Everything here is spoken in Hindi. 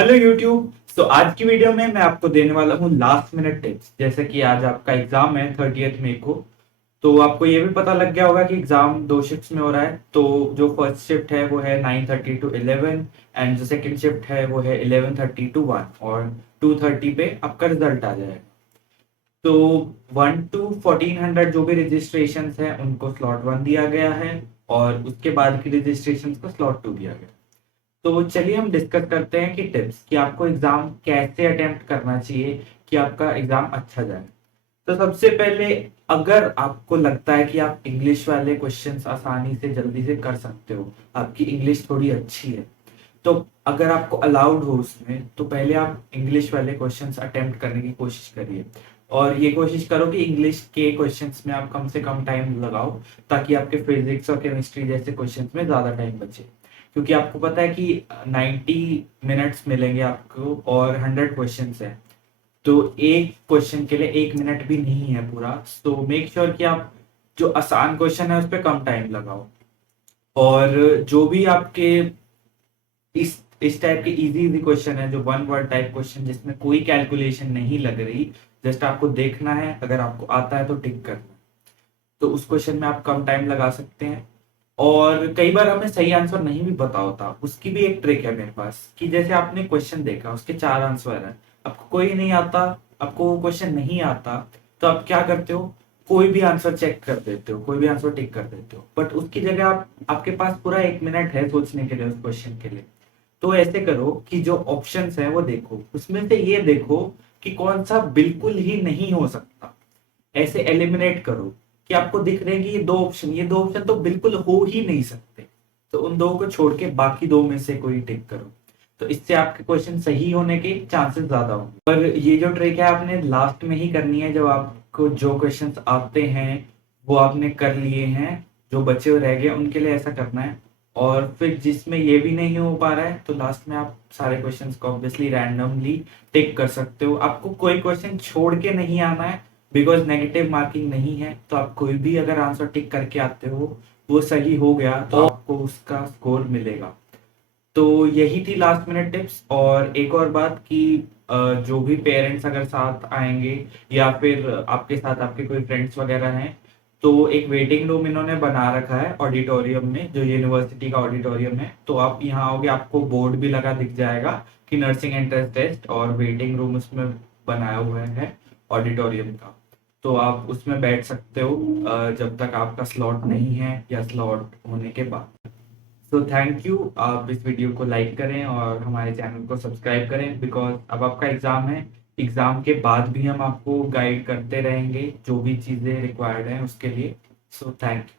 Hello YouTube. तो आज की वीडियो में मैं आपको देने वाला हूँ लास्ट मिनट टिप्स। जैसे कि आज आपका एग्जाम है 30 मई को, तो आपको ये भी पता लग गया होगा कि एग्जाम दो शिफ्ट्स में हो रहा है। तो जो फर्स्ट शिफ्ट है वो है 9:30 to 11 एंड जो सेकंड शिफ्ट है वो है 11:30 to 1 और 2:30 पे आपका रिजल्ट आ जाएगा। तो 1 to 1400 जो भी रजिस्ट्रेशन है उनको स्लॉट 1 दिया गया है और उसके बाद की रजिस्ट्रेशन को स्लॉट 2 दिया गया। तो चलिए हम डिस्कस करते हैं कि टिप्स कि आपको एग्जाम कैसे अटेम्प्ट करना चाहिए कि आपका एग्जाम अच्छा जाए। तो सबसे पहले, अगर आपको लगता है कि आप इंग्लिश वाले क्वेश्चंस आसानी से जल्दी से कर सकते हो, आपकी इंग्लिश थोड़ी अच्छी है, तो अगर आपको अलाउड हो उसमें, तो पहले आप इंग्लिश वाले क्वेश्चंस अटेम्प्ट करने की कोशिश करिए। और ये कोशिश करो कि इंग्लिश के क्वेश्चंस में आप कम से कम टाइम लगाओ, ताकि आपके फिजिक्स और केमिस्ट्री जैसे क्वेश्चंस में ज्यादा टाइम बचे। क्योंकि आपको पता है कि 90 मिनट्स मिलेंगे आपको और 100 क्वेश्चंस है। तो एक क्वेश्चन के लिए 1 मिनट भी नहीं है पूरा। तो मेक श्योर कि आप जो आसान क्वेश्चन है उस पर कम टाइम लगाओ। और जो भी आपके इस टाइप के इजी इजी क्वेश्चन है, जो वन वर्ड टाइप क्वेश्चन जिसमें कोई कैलकुलेशन नहीं लग रही, जस्ट आपको देखना है, अगर आपको आता है तो टिक करना है, तो उस क्वेश्चन में आप कम टाइम लगा सकते हैं। और कई बार हमें सही आंसर नहीं भी पता होता, उसकी भी एक ट्रिक है मेरे पास कि जैसे आपने क्वेश्चन देखा, उसके 4 आंसर है, आपको कोई नहीं आता, आपको वो क्वेश्चन नहीं आता, तो आप क्या करते हो, कोई भी आंसर चेक कर देते हो, कोई भी आंसर टिक कर देते हो। बट उसकी जगह आप, आपके पास पूरा 1 मिनट है सोचने के लिए उस क्वेश्चन के लिए। तो ऐसे करो कि जो ऑप्शंस है वो देखो, उसमें से ये देखो कि कौन सा बिल्कुल ही नहीं हो सकता, ऐसे एलिमिनेट करो कि आपको दिख रहे हैं कि ये दो ऑप्शन तो बिल्कुल हो ही नहीं सकते, तो उन दो को छोड़ के बाकी दो में से कोई टिक करो। तो इससे आपके क्वेश्चन सही होने के चांसेस ज्यादा होंगे। पर ये जो ट्रिक है आपने लास्ट में ही करनी है, जब आपको जो क्वेश्चंस आते हैं वो आपने कर लिए हैं, जो बचे हुए रह गए उनके लिए ऐसा करना है। और फिर जिसमें ये भी नहीं हो पा रहा है, तो लास्ट में आप सारे क्वेश्चंस को ऑब्वियसली रैंडमली टिक कर सकते हो। आपको कोई क्वेश्चन छोड़ के नहीं आना है, बिकॉज नेगेटिव मार्किंग नहीं है। तो आप कोई भी अगर आंसर टिक करके आते हो, वो सही हो गया, तो आपको उसका स्कोर मिलेगा। तो यही थी लास्ट मिनट टिप्स। और एक और बात कि जो भी पेरेंट्स अगर साथ आएंगे या फिर आपके साथ आपके कोई फ्रेंड्स वगैरह हैं, तो एक वेटिंग रूम इन्होंने बना रखा है ऑडिटोरियम में, जो यूनिवर्सिटी का ऑडिटोरियम है। तो आप यहाँ आओगे, आपको बोर्ड भी लगा दिख जाएगा कि नर्सिंग एंट्रेंस टेस्ट, और वेटिंग रूम उसमें बनाया हुआ है ऑडिटोरियम का। तो आप उसमें बैठ सकते हो जब तक आपका स्लॉट नहीं है या स्लॉट होने के बाद। So thank you. आप इस वीडियो को लाइक करें और हमारे चैनल को सब्सक्राइब करें, बिकॉज अब आपका एग्जाम है। एग्जाम के बाद भी हम आपको गाइड करते रहेंगे जो भी चीज़ें रिक्वायर्ड हैं उसके लिए। So thank you.